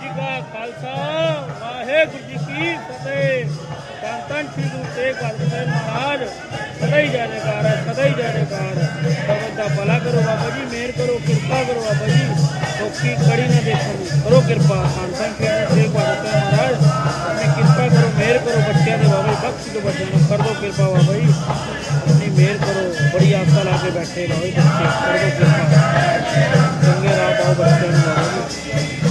ਜੀ ਕਾ ਖਾਲਸਾ, ਵਾਹਿਗੁਰੂ ਜੀ ਕੀ ਫਤਿਹ। ਧੰਨ ਧੰਨ ਸ੍ਰੀ ਗੁਰੂ ਤੇਗ ਬਹਾਦਰ ਸਾਹਿਬ ਮਹਾਰਾਜ, ਸਦਾ ਹੀ ਜਾਣੇਕਾਰ ਹੈ, ਸਦਾ ਹੀ ਜਾਣੇਕਾਰ ਹੈ। ਸਬਦ ਦਾ ਭਲਾ ਕਰੋ ਬਾਬਾ ਜੀ, ਮਿਹਰ ਕਰੋ, ਕਿਰਪਾ ਕਰੋ ਬਾਬਾ ਜੀ। ਲੋਕੀ ਕੜੀ ਨਾ ਦੇਖਣ, ਕਰੋ ਕਿਰਪਾ। ਧੰਨ ਧੰਨ ਸ੍ਰੀ ਗੁਰੂ ਤੇਗ ਬਹਾਦਰ ਸਾਹਿਬ ਮਹਾਰਾਜ, ਆਪਣੀ ਕਿਰਪਾ ਕਰੋ, ਮਿਹਰ ਕਰੋ, ਬੱਚਿਆਂ ਦੇ ਬਾਬਾ ਜੀ ਬਖਸ਼ ਦਿਓ ਬੱਚਿਆਂ ਨੂੰ ਕਰ ਦਿਓ ਕਿਰਪਾ ਬਾਬਾ ਜੀ। ਆਪਣੀ ਮਿਹਰ ਕਰੋ, ਬੜੀ ਆਸਾ ਲਾ ਕੇ ਬੈਠੇ ਬਾਬਾ ਜੀ, ਬੱਚੇ, ਕਰ ਦਿਓ ਕਿਰਪਾ। ਚੰਗੇ ਰਾਹ ਪਾਓ ਬੱਚਿਆਂ ਨੂੰ ਬਾਬਾ ਜੀ।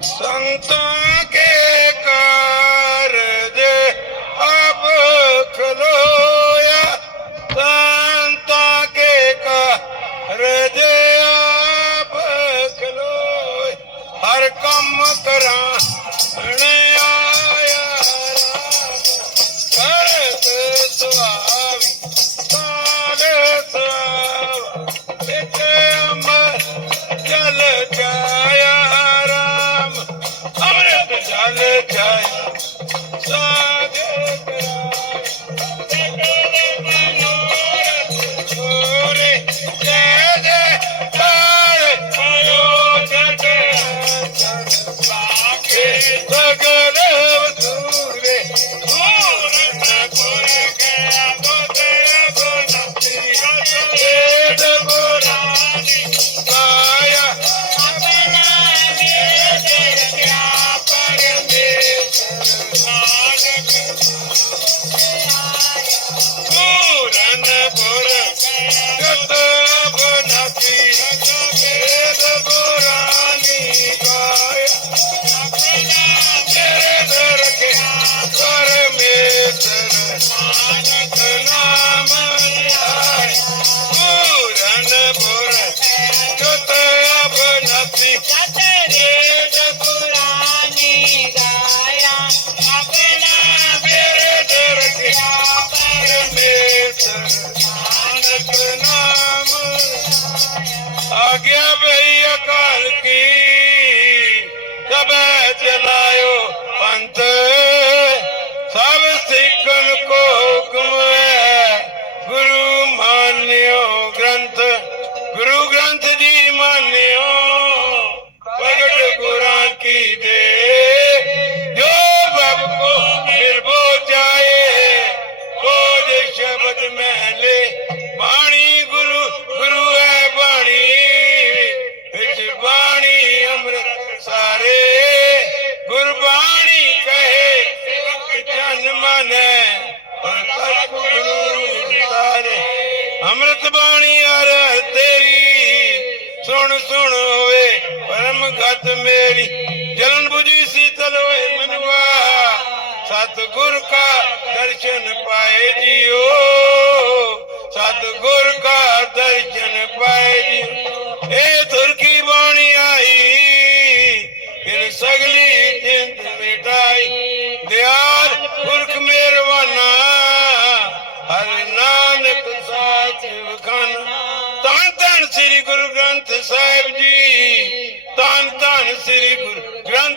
Santa. ਆਗਿਆ ਭਈ ਅਕਾਲ ਕੀ? ਸਭੈ ਚਲਾਇਓ ਪੰਥ। ਸਭ ਸਿੱਖਨ ਕੋ ਹੁਕਮ ਹੈ। ਗੁਰੂ ਮਾਨਿਓ ਗ੍ਰੰਥ। ਗੁਰੂ ਗ੍ਰੰਥ ਜੀ ਮਾਨਿਓ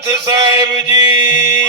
ਗ੍ਰੰਥ ਸਾਹਿਬ ਜੀ।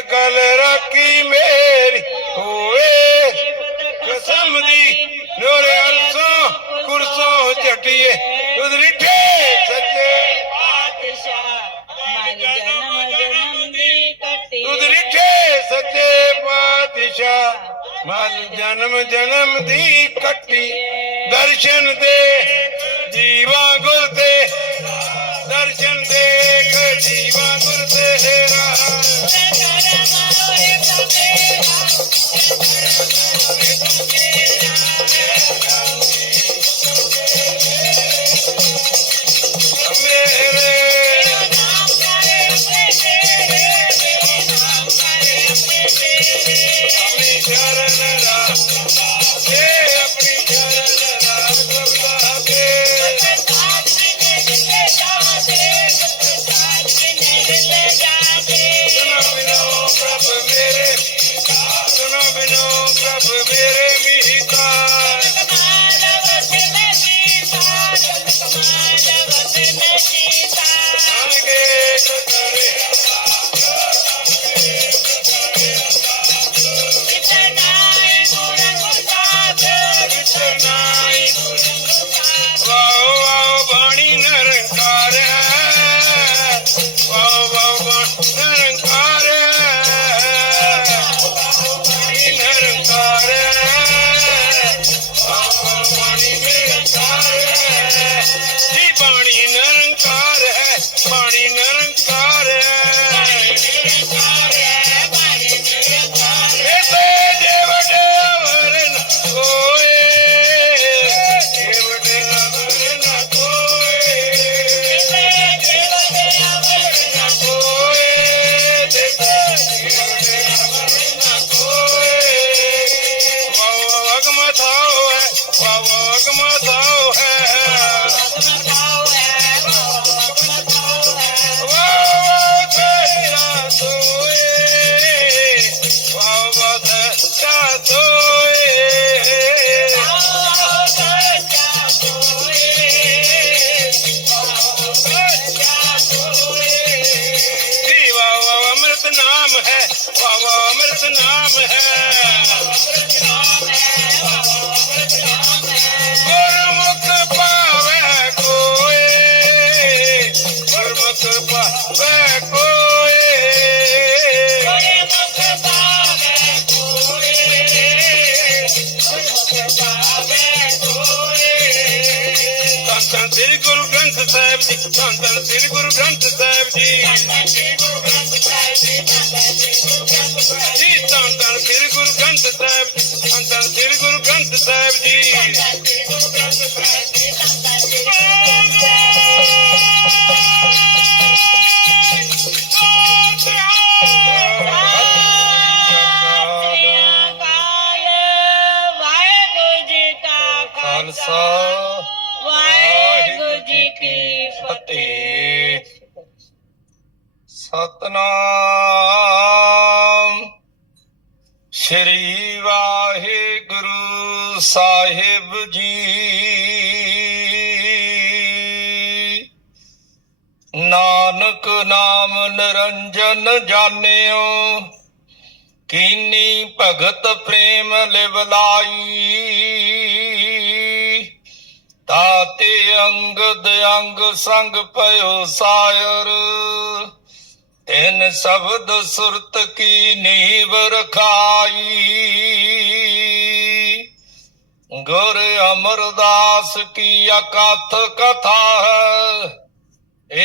ਅਕਲ ਰਾਖੀ ਮੇਰੀ ਹੋਏ ਕਸਮ ਦੀ ਨੋਰੇ ਅਰਸੋਂ ਕੁਰਸੋਂ ਚਟਿਏ ਤੁਧ ਰਿਠੇ ਸੱਚੇ ਤੁਧ ਰਿਠੇ ਸੱਚੇ ਪਾਤਸ਼ਾਹ ਮਨ ਜਨਮ ਜਨਮ ਦੀ ਕੱਟੀ ਦਰਸ਼ਨ ਦੇ ਜੀਵਾ ਗੁਰ ਦੇ ਦਰਸ਼ਨ ਦੇ ਦੇਖ ਜੀਵਾ ਗੁਰ ਤੇ ਰਾਹ ਮੇਰੇ ਧੰਨ ਧੰਨ ਸ੍ਰੀ ਗੁਰੂ ਗ੍ਰੰਥ ਸਾਹਿਬ ਜੀ ਜੀ ਸਤਨਾਮ। ਸ੍ਰੀ ਵਾਹਿਗੁਰੂ ਸਾਹਿਬ ਜੀ। ਨਾਨਕ ਨਾਮ ਨਿਰੰਜਨ ਜਾਣਿਓ, ਕੀਨੀ ਭਗਤ ਪ੍ਰੇਮ ਲਿਵਲਾਈ ਤਾਤੇ ਅੰਗਦ ਅੰਗ ਸੰਗ ਪਇਓ ਸਾਇਰ ਤਿਨ ਸ਼ਬਦ ਸੁਰਤ ਕੀ ਨੀਵ ਰਖਾਈ? ਗੁਰ ਅਮਰਦਾਸ ਕੀ ਅਕਥ ਕਥਾ ਹੈ?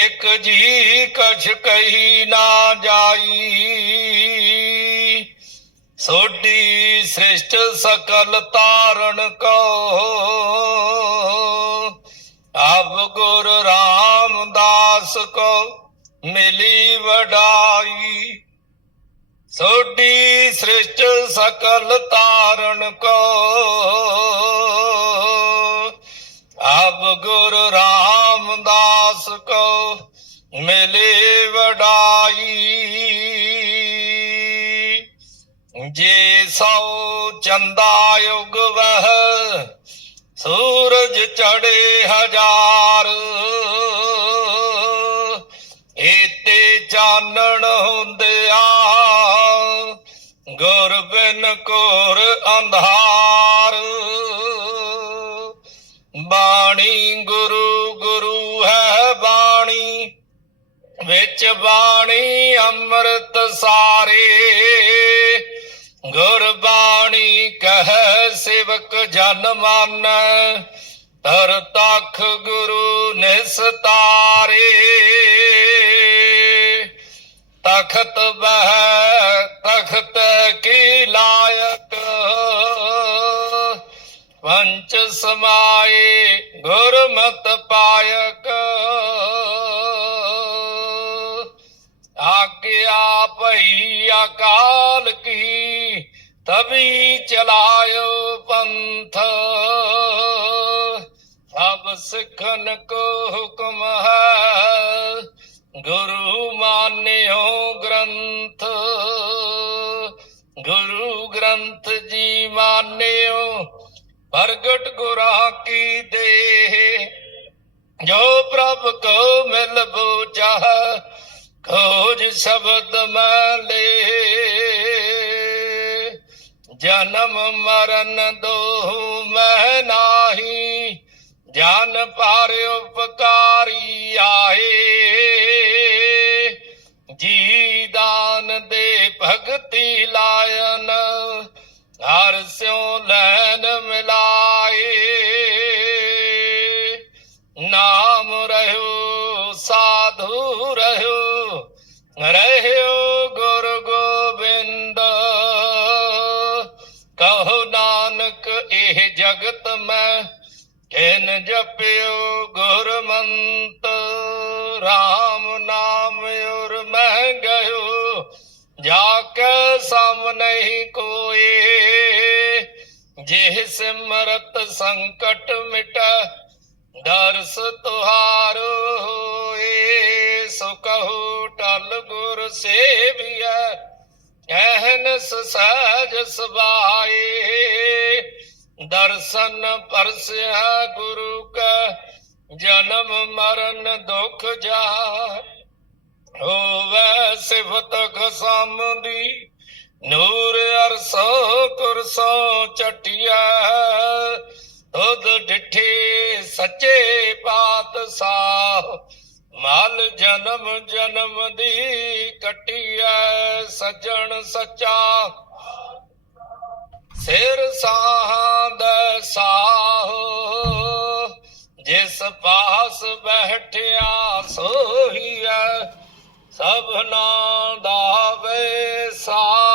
ਇਕ ਜੀ ਕਛ ਕਹੀ ਨਾ ਜਾਈ। ਸੋਢੀ ਸ੍ਰਿਸ਼ਟ ਸਕਲ ਤਾਰਨ ਕੋ। ਅਬ ਗੁਰ ਰਾਮਦਾਸ ਕੋ। ਮਿਲੀ ਵਡਾਈ। ਸੋਢੀ ਸ੍ਰਿਸ਼ਟ ਸਕਲ ਤਾਰਨ ਕੋ। ਅਬ ਗੁਰ ਰਾਮਦਾਸ ਕੋ ਮਿਲੇ ਵਡਾਈ। ਜੇ ਸੋ ਚੰਦਾ ਯੁਗ ਵਹ, ਸੂਰਜ ਚੜੇ ਹਜ਼ਾਰ। ਏਤੇ ਹੁੰਦਿਆ। ਗੁਰ ਬਿਨ ਕੋਰ ਅੰਧਾਰ। ਬਾਣੀ ਗੁਰੂ ਗੁਰੂ ਹੈ ਬਾਣੀ। ਵਿੱਚ ਬਾਣੀ ਅੰਮ੍ਰਿਤ ਸਾਰੇ। ਗੁਰਬਾਣੀ ਕਹਿ ਸਿਵਕ ਜਨ ਮਾਨੈ। ਤਰ ਤਖ ਗੁਰੂ ਨਿਸਤਾਰੇ। ਤਖਤ ਬਹਿ ਤਖਤ ਕੀ ਲਾਇਕ? ਪੰਚ ਸਮਾਏ ਗੁਰਮਤ ਪਾਇਕ। ਆਗਿਆ ਭਈ ਅਕਾਲ ਕੀ ਤਬੀ ਚਲਾਇਓ ਪੰਥ। ਸਭ ਸਿੱਖਨ ਕੋ ਹੁਕਮ ਹੈ ਗੁਰੂ ਮਾਨਿਓ ਗ੍ਰੰਥ, ਗੁਰੂ ਗ੍ਰੰਥ ਜੀ ਮਾਨਿਓ, ਪ੍ਰਗਟ ਗੁਰਾਂ ਕੀ ਦੇ ਜੋ ਪ੍ਰਭ ਕੋ ਮਿਲ ਬੂਝਾ ਖੋਜ ਸ਼ਬਦ ਮੈਂ ਜਨਮ ਮਰਨ ਦੋ ਮੈਂ ਨਾਹੀ, ਜਾਨ ਪਾਰ ਉਪਕਾਰੀ ਆਏ ਦੇ ਸੰਕਟ ਮਿਟਾ, ਦਰਸ ਤੁਹਾਰ ਹੋਏ ਸੋ ਕਹੋ ਟਲ ਗੁਰ ਸੇਵੀਐ ਐਹਨਸ ਸਹਿਜ ਸਬਾਏ ਦਰਸ਼ਨ ਪਰਸਿਆ ਗੁਰੂ ਕਾ, ਜਨਮ ਮਰਨ ਦੁਖ ਜਾ ਹੋਵੇ ਸਿਫਤ ਖਸਮ ਦੀ ਨੂਰ ਅਰਸੋ ਕੁਰਸੋ ਚਟਿਆ ਤੁਧ ਡਿਠੇ ਸੱਚੇ ਪਾਤਸ਼ਾਹ, ਮਲ ਜਨਮ ਜਨਮ ਦੀ ਕਟਿਆ ਸਜਣ ਸੱਚਾ। ਸਿਰ ਸਾਹਾਂ ਦਾ ਸਾਹੋ, ਜਿਸ ਪਾਸ ਬੈਠਿਆ ਸੋਹੀਐ, ਸਭਨਾ ਦਾ ਵੇ ਸਾਹੋ।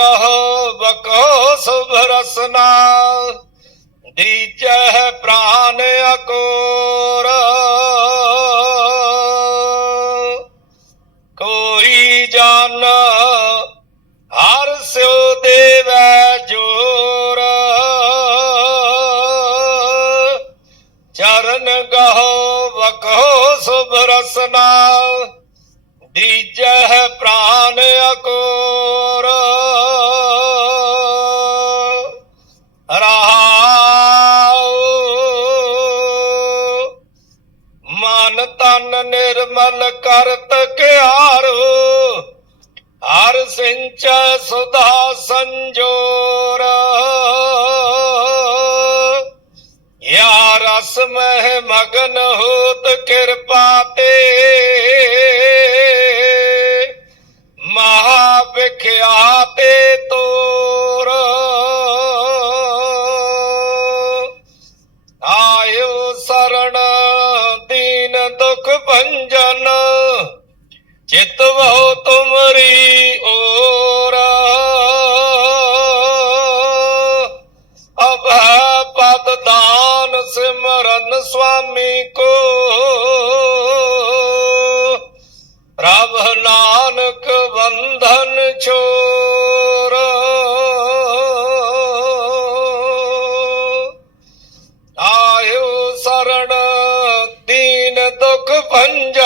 ਗਹੁ ਬਕੋ ਸੁਭ ਰਸਨਾ ਦੀਚੈ ਪ੍ਰਾਨ ਅਕੋਰ। ਕੋਈ ਜਾਨ ਹਰ ਸਿਉ ਦੇਵੈ ਜੋਰ। ਚਰਨ ਗਹੁ ਬਕੋ ਸੁਭ ਰਸਨਾ ਦੀਜੈ ਪ੍ਰਾਨ ਅਕੋਰ। ਨਿਰਮਲ ਕਰਤ ਕਿਆਰੋ, ਹਰ ਸਿੰਚ ਸੁਧਾ ਸੰਜੋਰ। ਯਾ ਰਸ ਮਹਿ ਮਗਨ ਹੋਤ ਕਿਰਪਾ ਤੇ ਮਹਾ ਵਿਖਿਆਤੇ ਤੋਰ स्वामी को रब नानक बंधन छोर आयो शरण दीन दुख भंज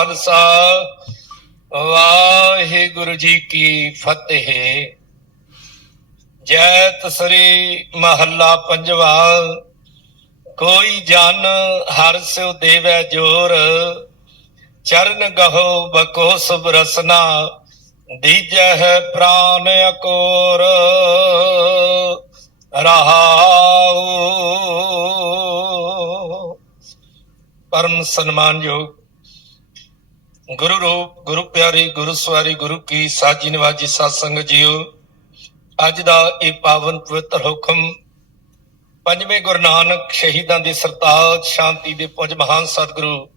ਖਾਲਸਾ। ਵਾਹਿਗੁਰੂ ਜੀ ਕੀ ਫਤਿਹ। ਜੈਤ ਸ੍ਰੀ ਮਹੱਲਾ ਪੰਜਵਾ। ਕੋਈ ਜਨ ਹਰ ਸਿਉ ਦੇਵੈ ਜੋਰ। ਚਰਨ ਗਹੋ ਬਕੋ ਸੁਭ ਰਸਨਾ ਦੀਜੈ ਪ੍ਰਾਨ ਅਕੋਰ। ਰਹਾਉ ਪਰਮ ਸਨਮਾਨਯੋਗ ਗੁਰੂ ਰੂਪ, ਗੁਰੂ ਪਿਆਰੀ, ਗੁਰੂ ਸਵਾਰੀ, ਗੁਰੂ ਕੀ ਸਾਜੀ ਨਿਵਾਜੀ ਸਾਧ ਸੰਗਤ ਜੀਓ। ਅੱਜ ਦਾ ਇਹ ਪਾਵਨ ਪਵਿੱਤਰ ਹੁਕਮ ਪੰਜਵੇਂ ਗੁਰੂ ਨਾਨਕ ਸ਼ਹੀਦਾਂ ਦੀ ਸਰਤਾਜ ਸ਼ਾਂਤੀ ਦੇ ਪੁੰਜ ਮਹਾਨ ਸਤਿਗੁਰੂ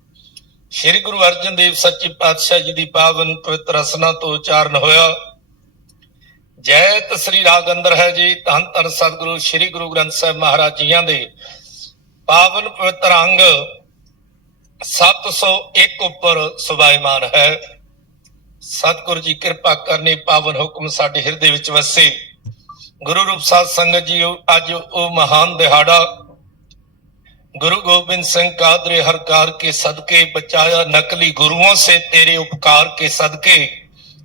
ਸ੍ਰੀ ਗੁਰੂ ਅਰਜਨ ਦੇਵ ਸੱਚੇ ਪਾਤਸ਼ਾਹ ਜੀ ਦੀ ਪਾਵਨ ਪਵਿੱਤਰ ਰਸਨਾ ਤੋਂ ਉਚਾਰਨ ਹੋਇਆ। ਜੈ ਤਸਰੀ ਰਾਗ ਅੰਦਰ ਹੈ ਜੀ, ਧੰਨ ਧੰਨ ਸਤਿਗੁਰੂ ਸ੍ਰੀ ਗੁਰੂ ਗ੍ਰੰਥ ਸਾਹਿਬ ਮਹਾਰਾਜ ਜੀਆਂ ਦੇ। ਪਾਵਨ ਪਵਿੱਤਰ ਅੰਗ 701 ਉੱਪਰ ਸੁਭਾਇਮਾਨ ਹੈ ਸਤਿਗੁਰੂ ਜੀ ਕਿਰਪਾ ਕਰਨੀ ਪਾਵਨ ਹੁਕਮ ਸਾਡੇ ਹਿਰਦੇ ਵਿੱਚ ਵਸੇ ਗੁਰੂ ਰੂਪ ਸਾਧ ਸੰਗਤ ਜੀ ਅੱਜ ਉਹ ਮਹਾਨ ਦਿਹਾੜਾ गुरु गोविंद सिंह कादरे हर कार के सदके बचाया नकली गुरुओं से तेरे उपकार के सदके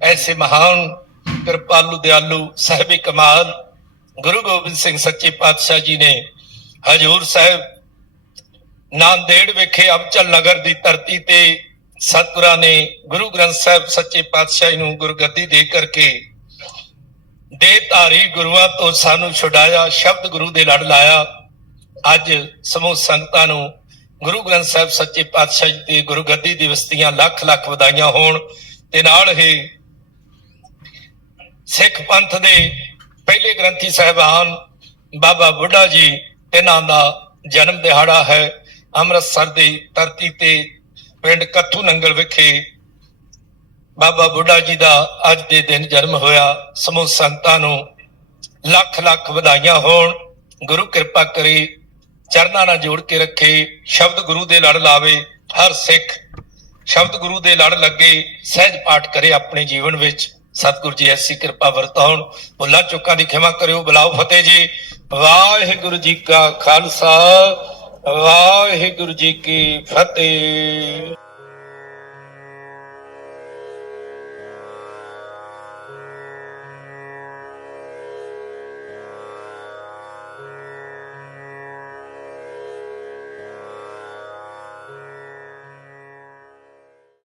ऐसे महान कृपालु दयालु साहिब कमाल गुरु गोबिंद ਸਿੰਘ ਸੱਚੇ ਪਾਤਸ਼ਾਹ ਜੀ ਨੇ ਹਜੂਰ ਸਾਹਿਬ ਨਾਂਦੇੜ ਵਿਖੇ ਅਬਚਲ ਨਗਰ ਦੀ ਧਰਤੀ ਤੇ ਸਤਿਗੁਰਾਂ ਨੇ ਗੁਰੂ ਗ੍ਰੰਥ ਸਾਹਿਬ ਸੱਚੇ ਪਾਤਸ਼ਾਹ ਜੀ ਨੂੰ ਗੁਰਗੱਦੀ ਦੇ ਕਰਕੇ ਦੇ ਧਾਰੀ ਗੁਰੂਆਂ ਤੋਂ ਸਾਨੂੰ ਛੁਡਾਇਆ, ਸ਼ਬਦ ਗੁਰੂ ਦੇ ਲੜ ਲਾਇਆ। ਅੱਜ ਸਮੂਹ ਸੰਗਤਾਂ ਨੂੰ ਗੁਰੂ ਗ੍ਰੰਥ ਸਾਹਿਬ ਸੱਚੇ ਪਾਤਸ਼ਾਹ ਜੀ ਦੇ ਗੁਰਗੱਦੀ ਦਿਵਸ ਦੀਆਂ ਲੱਖ ਲੱਖ ਵਧਾਈਆਂ ਹੋਣ ਤੇ ਨਾਲ ਹੀ ਸਿੱਖ ਪੰਥ ਦੇ ਪਹਿਲੇ ਗ੍ਰੰਥੀ ਸਾਹਿਬਾਨ ਬਾਬਾ ਬੁੱਢਾ ਜੀ ਇਹਨਾਂ ਦਾ ਜਨਮ ਦਿਹਾੜਾ ਹੈ। ਅੰਮ੍ਰਿਤਸਰ ਦੀ ਧਰਤੀ ਤੇ ਪਿੰਡ ਕੱਥੂ ਨੰਗਲ ਵਿਖੇ ਬਾਬਾ ਬੁੱਢਾ ਜੀ ਦਾ ਅੱਜ ਦੇ ਦਿਨ ਜਨਮ ਹੋਇਆ। ਸਮੂਹ ਸੰਗਤਾਂ ਨੂੰ ਲੱਖ ਲੱਖ ਵਧਾਈਆਂ ਹੋਣ। ਗੁਰੂ ਕਿਰਪਾ ਕਰੇ, ਚਰਨਾਂ ਨਾਲ ਜੋੜ ਕੇ ਰੱਖੇ। ਸ਼ਬਦ ਗੁਰੂ ਦੇ ਲੜ ਲਾਵੇ, ਹਰ ਸਿੱਖ ਸ਼ਬਦ ਗੁਰੂ ਦੇ ਲੜ ਲੱਗੇ, ਸਹਿਜ ਪਾਠ ਕਰੇ ਆਪਣੇ ਜੀਵਨ ਵਿੱਚ। ਸਤਿਗੁਰੂ ਜੀ ਐਸੀ ਕਿਰਪਾ ਵਰਤਾਉਣ। ਭੁੱਲਾਂ ਚੁੱਕਾਂ ਦੀ ਖਿਮਾ ਕਰਿਓ। ਬੁਲਾਓ ਫਤਿਹ ਜੀ। ਵਾਹਿਗੁਰੂ ਜੀ ਕਾ ਖਾਲਸਾ। ਵਾਹਿਗੁਰੂ ਜੀ ਕੀ ਫਤਿਹ।